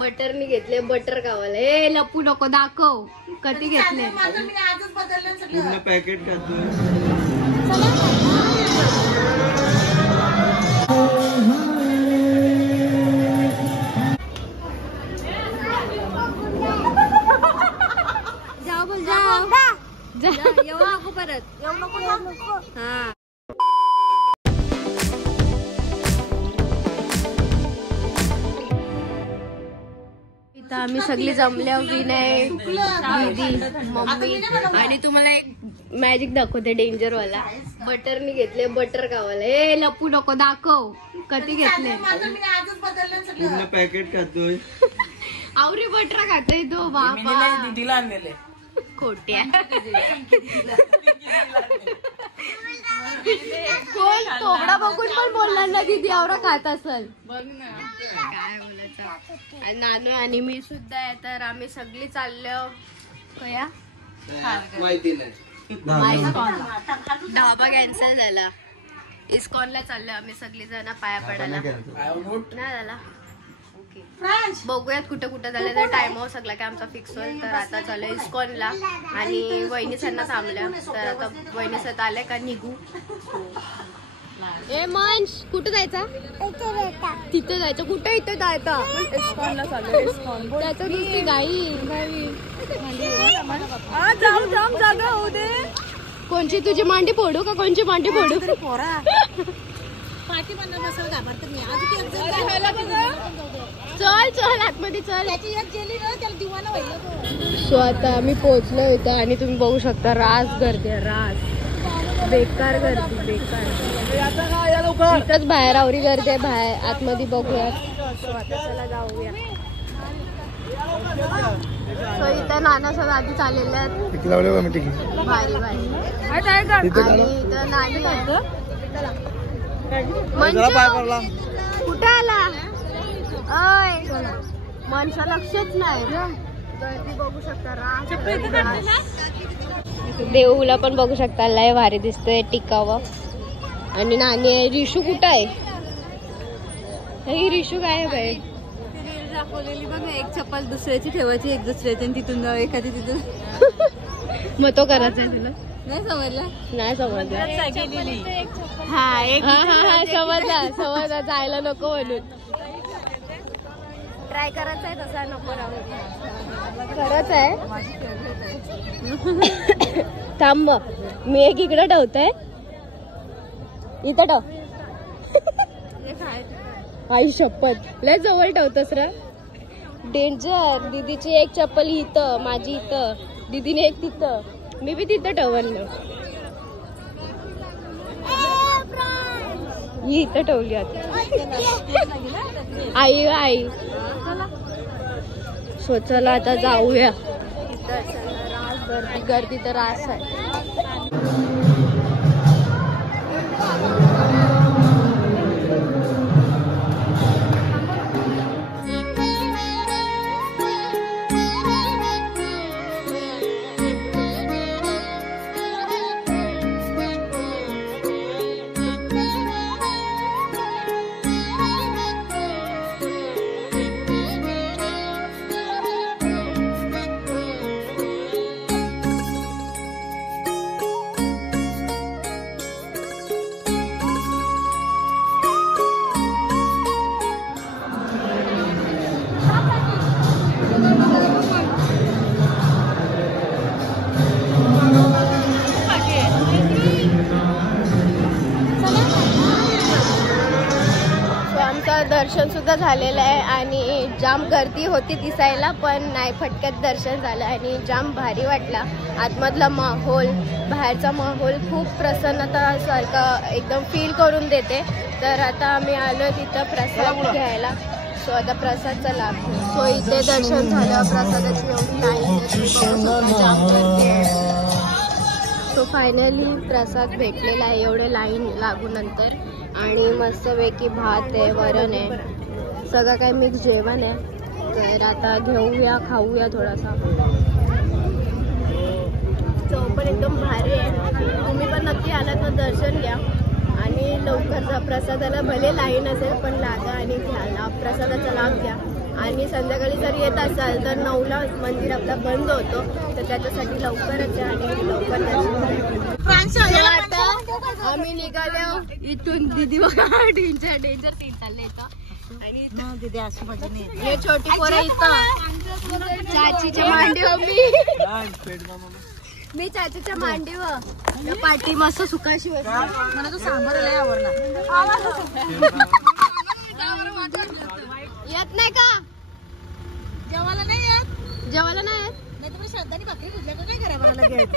बटरनी घेतले बटर गावाला. ए लपू नको दाखव कधी घेतले. पूर्ण पॅकेट खातोय. जाऊ बोल जाऊ जा. येऊ नको परत. येऊ नको. हा आम्ही सगळी जमल्या. विनय, दीदी, मम्मी आणि तुम्हाला एक मॅजिक दाखवते डेंजर वाला. बटरनी घेतले बटर गावाला. ए लपू नको दाखव कधी घेतले. पूर्ण पॅकेट खातोय. आवरी बटर खातोय तो बाबा. दीदीला आणलेले खोट्या. कोण तोबडा बघून पण बोलणार ना दीदी आवरा खात असेल. बघ ना काय बोलायचं. नानू आणि मी सुद्धा आहे तर आम्ही सगळी चाललो. कया माहिती नाही. ढाबा कॅन्सल झाला. इस्कॉनला चाललो आम्ही सगळी जण पाया पडायला. नाही झाला. ओके बघूयात कुठं कुठं झालं तर टाइम सगळा काय आमचा फिक्स होईल. तर आता चालू इस्कॉनला आणि वहिनीसांना थांबल्या. तर आता वहिनीसत आले का निघू. ए मंच कुठं जायचा. तिथं जायचं. कुठं इथं जायचं. इस्कॉनला चालू. त्याचं नुसती गाई. जाऊ जागा होऊ दे. कोणची तुझी मांडी फोडू का कोणची मांडी फोडू. चल चल आतमध्ये चल. सो आता आम्ही पोहोचलो इथं आणि तुम्ही बघू शकता रास गर्दी. रास बेकार गर्दी बेकार. इथंच बाहेर आवरी गर्दी आहे. बाहेर आतमध्ये बघूया. सो आता चला जाऊया. सो इथं नाना सर आधी चाललेले आहेत. भारी भारी. आणि इथं नानी आहे. कुठे आला. अय मनसा लक्षच नाही. गर्दी बघू शकता. देऊला पण बघू शकता. लय भारी दिसतोय टिकावं. आणि नानी आहे. रिशू कुठं आहे. ही रिशू काय आहे दाखवलेली बघ. एक चप्पल दुसऱ्याची ठेवायची एक दुसऱ्याची आणि तिथून एखादी तिथून. मग तो करायचा आहे तुला. नाही समजलं. नाही समजलं. हा एक हा समजला जायला नको म्हणून. ट्राय करायचा आहे तसा नको राहू. खरंच आहे. थांब मी एक इकडे ठेवतोय. इथं ठेव. आई शपथ लय जवळ ठेवतोस रे. डेंजर. दीदीची एक चप्पल इथं माझी इथं. दीदीने एक तिथं. मी बी तिथं ठेवलं. ही इथं ठेवली आता. आई आई सो चला आता जाऊया. गर्दी गर्दी तर रास आहे. दर्शन सुद्धा झालेलं आहे आणि जाम गर्दी होती दिसायला पण नाही. फटक्यात दर्शन झालं आणि जाम भारी वाटला. आतमधला माहोल बाहेरचा माहोल खूप प्रसन्नतासारखं एकदम फील करून देते. तर आता आम्ही आलो तिथं प्रसाद घ्यायला. सो आता प्रसादचा लाभ. सो इथे दर्शन झालं. प्रसादाची एवढी लाईन. सो फायनली प्रसाद भेटलेला आहे एवढे लाईन लागून नंतर. आणि मस्तपैकी भात आहे वरण आहे सगळं काय मिक्स जेवण आहे. तर आता घेऊया खाऊया थोडासा. चव पण एकदम भारी आहे. तुम्ही पण नक्की आलात तर दर्शन घ्या आणि लवकर जा. प्रसादाला भले लाईन असेल पण लागा आणि घ्या. प्रसादाचा लाभ घ्या आणि संध्याकाळी जर येत असाल तर 9ला मंदिर आपला बंद होतो, तर त्याच्यासाठी लवकरच आहे आणि लवकर दर्शन. आता आम्ही निघालो इथून. दीदी डेंजर डेंजर सीन चालले इथं. आणि हे छोटी पोरं इथं चाचीच्या मांडीवर. मी चाचीच्या मांडीवर पाठी मस्त सुकाशी मला तो सांबार लय आवडला. येत नाही का जेवायला? नाही येत. जेवायला नाही येत. नाही तुम्ही श्रद्धानी भाकरी कुठल्या का काय करा मला लगेच.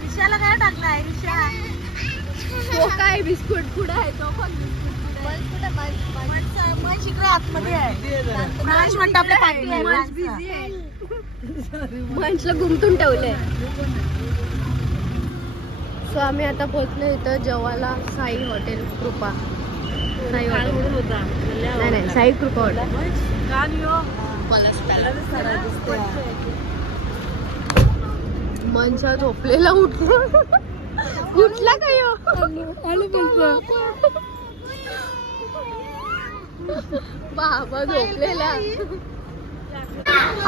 रिशाला काय टाकलाय? रिशा तो काय बिस्कुट पुढे आहे. तो पण मंचला गुमटून ठेवलंय. सो आम्ही आता पोहोचलो इथं जेवायला. साई हॉटेल कृपा. साई हॉटेल होता. नाही साई कृपा हॉटेल. मंचा झोपलेला उठला काय बाबा झोपलेला.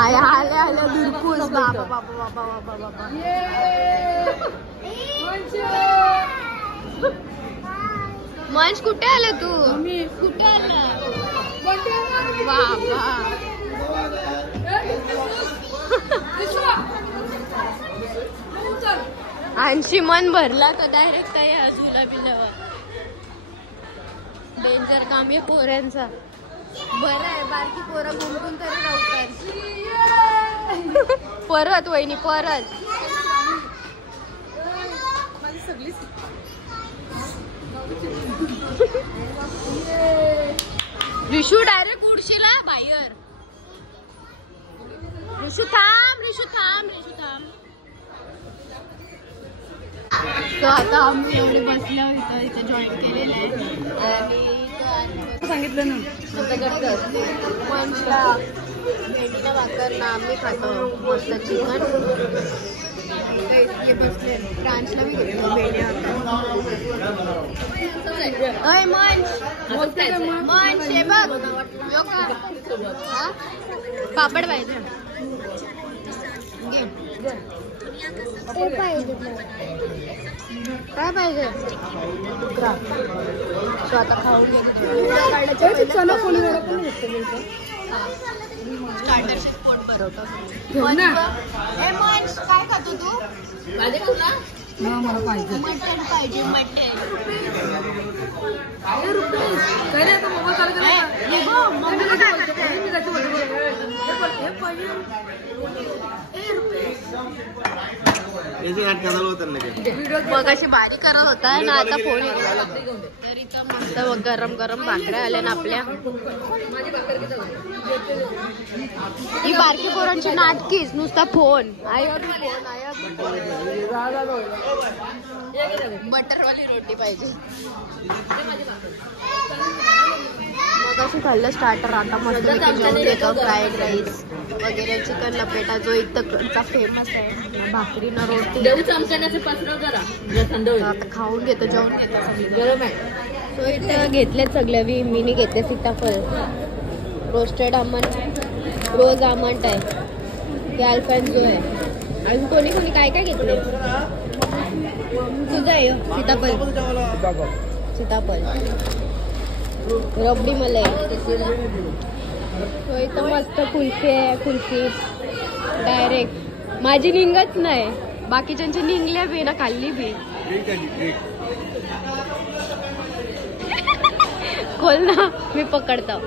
आल्या आल्या आल्या बिलकुल. बाबा बाबा बाबा बाबा बाबा. मंच कुठे आला तू? कुठे आला बाबा? आणशी मन भरला तर डायरेक्ट काय हसूला बिलावर. डेंजर काम आहे पोऱ्यांचा. बरं आहे बारकी पोरं घुमटून तरी राहतात. परत वहिनी परत. ऋषू डायरेक्ट उडशीला बाहेर. ऋषू थांब. ऋषू थांब. ऋषू थांब. तो आता आम्ही एवढे बसलो इथं. इथं जॉईन केलेलं आहे आणि सांगितलं ना मंचला भेंडीला भाकर ना आम्ही खातो मस्त चिकन. हे बसले फ्रान्सला बी घेतलं भेंडी भाकर. मंच हे बघ पापड पाहिजे. काय पाहिजे? स्वतः खाऊन स्टार्टरशी पोट भरवतो. काय खातो तू? मला पाहिजे मटन. पाहिजे मटन. मग अशी बारी करत होता ना. आता फोन येतो तर इथं मस्त गरम गरम भाकऱ्या आल्या ना आपल्या. ही बारकी पोरांची नाटकीच नुसता फोन. बटरवाली रोटी पाहिजे. मग असं खाल्लं स्टार्टर. आता मस्त जेवण येतं. फ्राईड राईस वगैरे चिकन लपेटा जो इथं फेमस आहे. भाकरी न रोटी. आता खाऊन घेतो जेवण घेतो. गरम आहे. तो इथं घेतलेत सगळ्या. मिनी घेतले सीताफळ. Roasted almond. रोज आमंड आहे. ते अल्फान्सो आहे. अजून कोणी कोणी काय काय घेतले? तुझं आहे सीताफळ. सीताफळ रबडी मलाई. तो इथं मस्त कुल्फी आहे. कुल्फी डायरेक्ट माझी निघत नाही. बाकीच्यांची निघल्या बी ना खाल्ली बी. खोल ना मी पकडतो.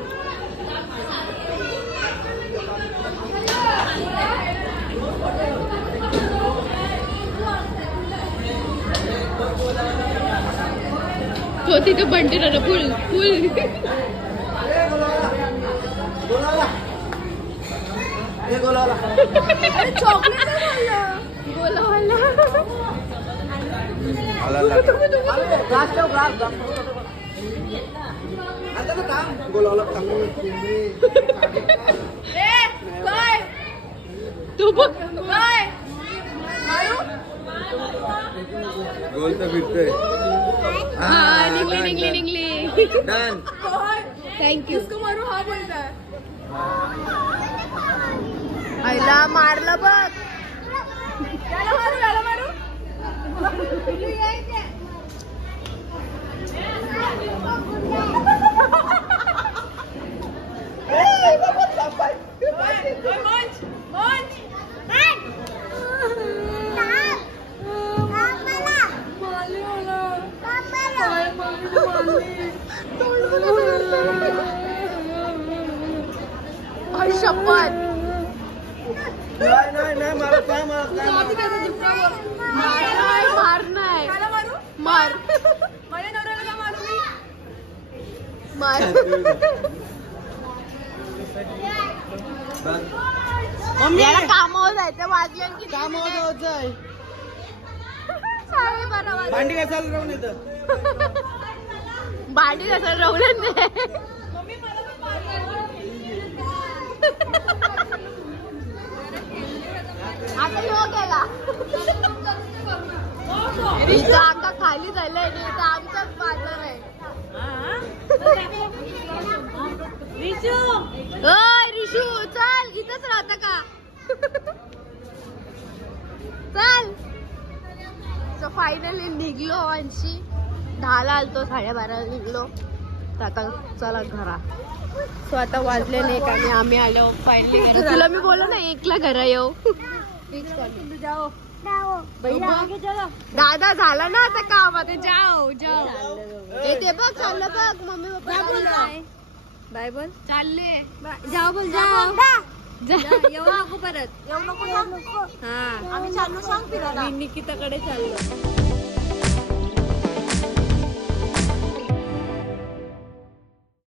तो तिथे बंटी ना फुल फुल. चॉकलेट तू बघ काय गोल तर फिरतोय. निघली डन. थँक्यू. आईला मारलं बघ. शपथ नाही मार नाही मार मार. याला कामावर जायचं. वाजले कामावर जायचंय. 12:30. भांडी कशाला राहून येतं. भांडी कसं रवलं नाही. आता यो गेला. जागा खाली झालंय. इथं आमचाच बाजार आहे. रिशू चल. इथंच राहता का. चल. So finally निघलो. 10:10 आलतो. 12:30 निघलो. तर आता चला घरात. सो आता वाजले नाही आणि आम्ही आलो फायनली. तुला मी बोललो ना 1ला घरा येऊ. दादा झाला ना आता काम. आता जाओ ते बघ चाललं बघ. मम्मी पप्पा बाय बोल. चालले जाओ बोल. जाओ येऊ नको परत. येऊ नको. हा आम्ही चाललो सांग फिरायला. निकिताकडे चाललो.